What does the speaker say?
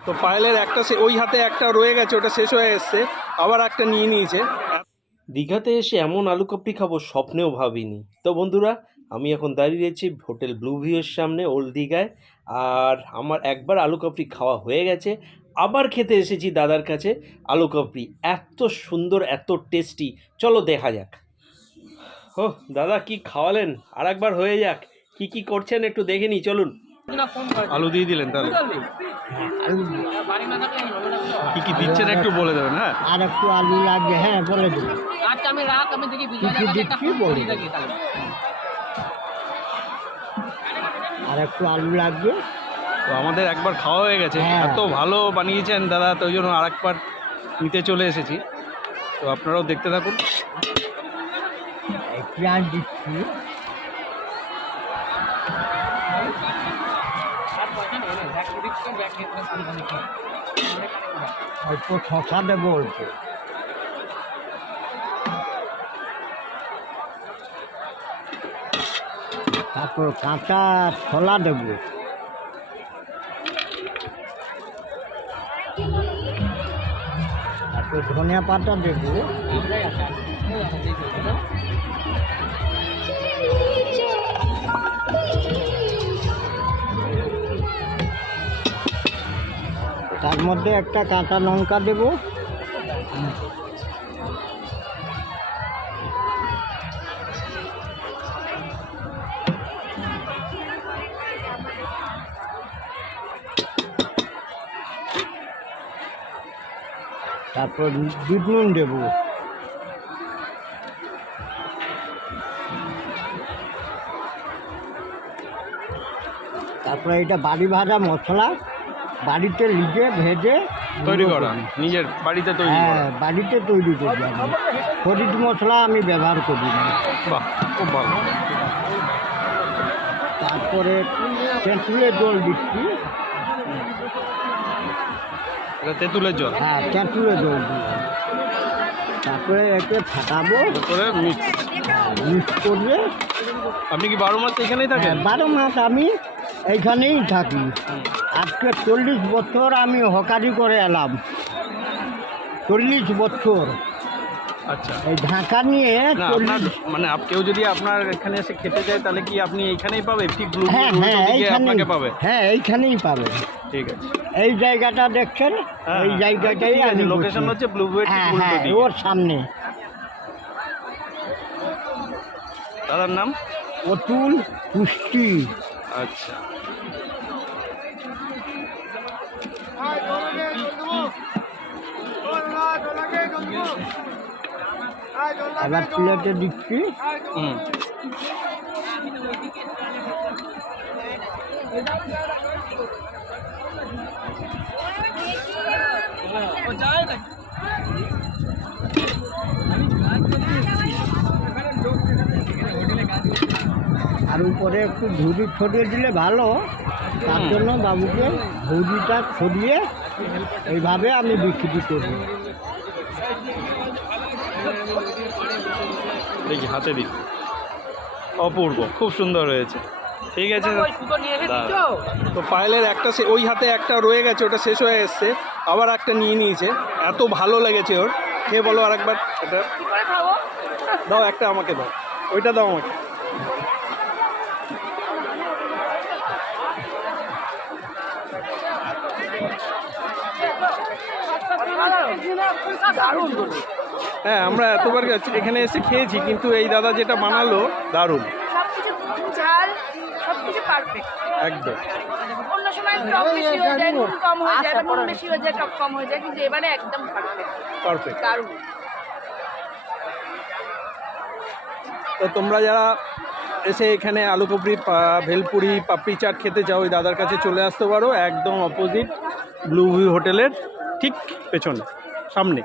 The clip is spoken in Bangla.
তো পায়েলের একটা ওই হাতে একটা রয়ে গেছে, ওটা শেষ হয়ে এসছে, আবার একটা নিয়ে নিয়েছে। দীঘাতে এসে এমন আলু কাপড়ি খাব স্বপ্নেও ভাবিনি। তো বন্ধুরা, আমি এখন দাঁড়িয়ে রয়েছি হোটেল ব্লু ভিউয়ের সামনে, ওল্ড দীঘায়, আর আমার একবার আলু কাপড়ি খাওয়া হয়ে গেছে। আবার খেতে এসেছি দাদার কাছে আলু কাপড়ি এত সুন্দর, এত টেস্টি। চলো দেখা যাক। ও দাদা কি খাওয়ালেন? আর একবার হয়ে যাক। কি কি করছেন একটু দেখে নি চলুন। আলু দিয়ে দিলেন তাহলে। কি কি দিচ্ছেন একটু বলে দেবেন হ্যাঁ? আর একটু আলু লাগবে হ্যাঁ বলে আচ্ছা আমি রাখ আমি দেখি কি কি দিচ্ছি বলি আর একটু আলু লাগবে। তো আমাদের একবার খাওয়া হয়ে গেছে। হ্যাঁ। এত ভালো বানিয়েছেন দাদা তো ওই জন্য আর একবার নিতে চলে এসেছি। তো আপনারাও দেখতে থাকুন। দিচ্ছি। অল্প শশা দেবো অল্প তারপর কাঁচা ছোলা দেবো। তারপর ধনিয়া পাতা দেবো। তার মধ্যে একটা কাঁচা লঙ্কা দেবো। তারপর বিট নুন দেবো। তারপরে এটা বাড়ি ভাজা মশলা। বাড়িতে লিখে ভেজে তৈরি করা নিজের বাড়িতে তৈরি হ্যাঁ বাড়িতে তৈরি করি আমি। খরিদ মশলা আমি ব্যবহার করি না। বাহ খুব ভালো। তারপরে তেঁতুলের জল দিচ্ছি। তেঁতুলের জল? হ্যাঁ তেঁতুলের জল দিই তারপরে একে ফাটাবো। মিক্স। মিক্স করবে আপনি কি বারো মাস এখানেই থাকেন? হ্যাঁ, বারো মাস আমি এইখানেই থাকি। আজকে চল্লিশ বছর আমি হকারি করে এলাম। চল্লিশ বছর। আচ্ছা। এই ঢাকা নিয়ে মানে কেউ যদি আপনার এখানে এসে খেতে তাহলে কি আপনি এইখানেই পাবে? ঠিক হ্যাঁ হ্যাঁ পাবে? হ্যাঁ এইখানেই পাবে। ঠিক আছে। এই জায়গাটা দেখছেন? হ্যাঁ, এই জায়গাটাই আমি লোকেশন হচ্ছে ব্লু হ্যাঁ হ্যাঁ ওর সামনে। দাদার নাম? অতুল পুষ্টি। আচ্ছা। এবার প্লেটে দিচ্ছি। হুম। আর উপরে একটু ঝুড়ি ছড়িয়ে দিলে ভালো। তার জন্য বাবুকে ঝুড়িটা ছড়িয়ে এইভাবে আমি বিক্রি করি। দেখি হাতে দিই। অপূর্ব খুব সুন্দর হয়েছে। ঠিক আছে? তো পায়েলের একটা সে- ওই হাতে একটা রয়ে গেছে ওটা শেষ হয়ে এসছে। আবার একটা নিয়ে নিয়েছে। এত ভালো লেগেছে ওর। খেয়ে বলো আরেকবার। এটা কি করে খাব? দাও একটা আমাকে দাও। ওইটা দাও আমাকে। হ্যাঁ আমরা এতবার গেছি- এখানে এসে খেয়েছি কিন্তু এই দাদা যেটা বানালো দারুণ। সবকিছু ঝাল সবকিছু পারফেক্ট একদম। অন্য সময় টক বেশি হয়ে যায় নুন কম হয়ে যায় নুন বেশি হয়ে যায় টক কম হয়ে যায় কিন্তু এবারে একদম পারফেক্ট পারফেক্ট দারুণ। তো তোমরা যারা এসে এখানে আলু কপড়ি, পা- ভেলপুরি, পাপড়ি চাট খেতে চাও ওই দাদার কাছে চলে আসতে পারো, একদম অপোজিট ব্লু ভিউ হোটেলের ঠিক পেছনে, সামনে।